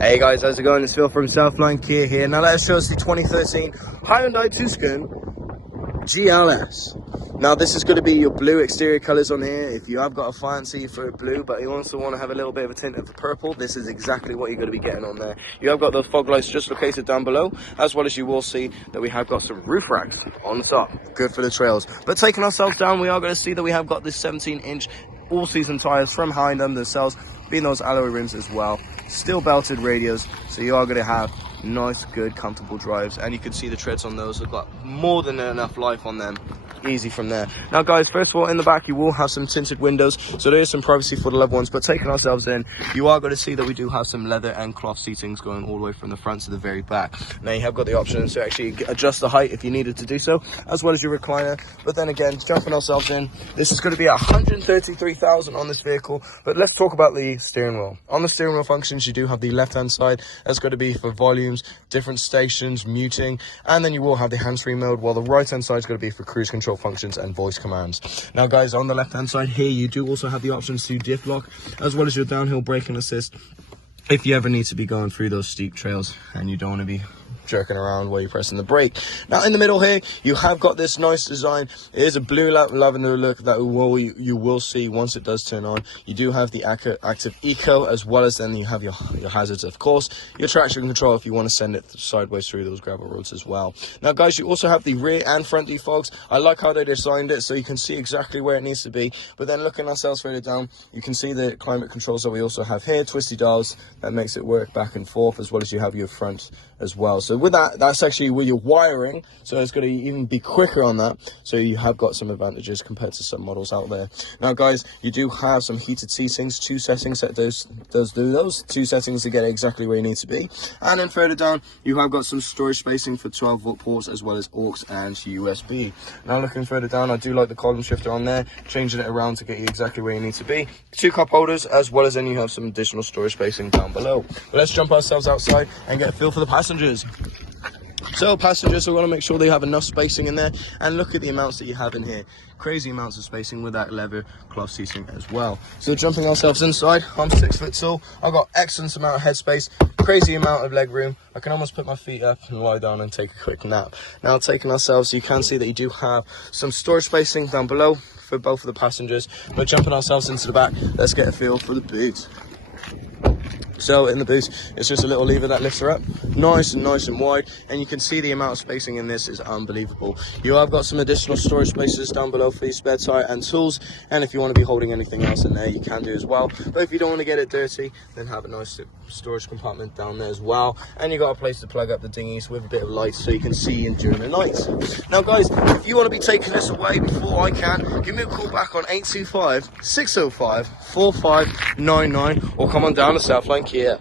Hey guys, how's it going? It's Phil from Southline Kia here. Now let's show us the 2013 Hyundai Tucson GLS. Now this is going to be your blue exterior colours on here. If you have got a fancy for blue, but you also want to have a little bit of a tint of the purple, this is exactly what you're going to be getting on there. You have got those fog lights just located down below, as well as you will see that we have got some roof racks on the top. Good for the trails. But taking ourselves down, we are going to see that we have got this 17-inch all-season tyres from Hyundai themselves, being those alloy rims as well. Still belted radios, so you are going to have nice, good, comfortable drives. And you can see the treads on those have got more than enough life on them. Easy from there. Now guys, first of all, in the back you will have some tinted windows, so there is some privacy for the loved ones. But taking ourselves in, you are going to see that we do have some leather and cloth seatings going all the way from the front to the very back. Now you have got the option to actually adjust the height if you needed to do so, as well as your recliner. But then again, jumping ourselves in, this is going to be 133,000 on this vehicle. But let's talk about the steering wheel. On the steering wheel functions, you do have the left hand side that's going to be for volumes, different stations, muting, and then you will have the hands-free mode, while the right hand side is going to be for cruise control functions and voice commands. Now guys, on the left hand side here, you do also have the options to diff lock, as well as your downhill braking assist if you ever need to be going through those steep trails and you don't want to be jerking around while you're pressing the brake. Now in the middle here, you have got this nice design. It is a blue lavender look that you will see once it does turn on. You do have the active eco, as well as then you have your hazards, of course, your traction control if you want to send it sideways through those gravel roads as well. Now guys, you also have the rear and front defogs. I like how they designed it so you can see exactly where it needs to be. But then looking ourselves further down, you can see the climate controls that we also have here, twisty dials that makes it work back and forth, as well as you have your front as well. So with that, that's actually where you're wiring, so it's going to even be quicker on that. So you have got some advantages compared to some models out there. Now guys, you do have some heated seatings, two settings that does do those two settings to get it exactly where you need to be. And then further down, you have got some storage spacing for 12-volt ports, as well as aux and USB. Now looking further down, I do like the column shifter on there, changing it around to get you exactly where you need to be. Two cup holders, as well as then you have some additional storage spacing down below. But let's jump ourselves outside and get a feel for the passengers. So passengers, we want to make sure they have enough spacing in there, and look at the amounts that you have in here. Crazy amounts of spacing with that leather cloth seating as well. So jumping ourselves inside, I'm 6 foot tall, I've got excellent amount of headspace, crazy amount of leg room. I can almost put my feet up and lie down and take a quick nap. Now taking ourselves, you can see that you do have some storage spacing down below for both of the passengers. But jumping ourselves into the back, let's get a feel for the boot. So in the boot, it's just a little lever that lifts her up, nice and wide, and you can see the amount of spacing in this is unbelievable. You have got some additional storage spaces down below for your spare tire and tools, and if you want to be holding anything else in there, you can do as well. But if you don't want to get it dirty, then have a nice storage compartment down there as well, and you got a place to plug up the dinghies with a bit of light so you can see in during the night. Now guys, if you want to be taking this away before I can, give me a call back on 825 605 4599, or come on down to Southline Kia.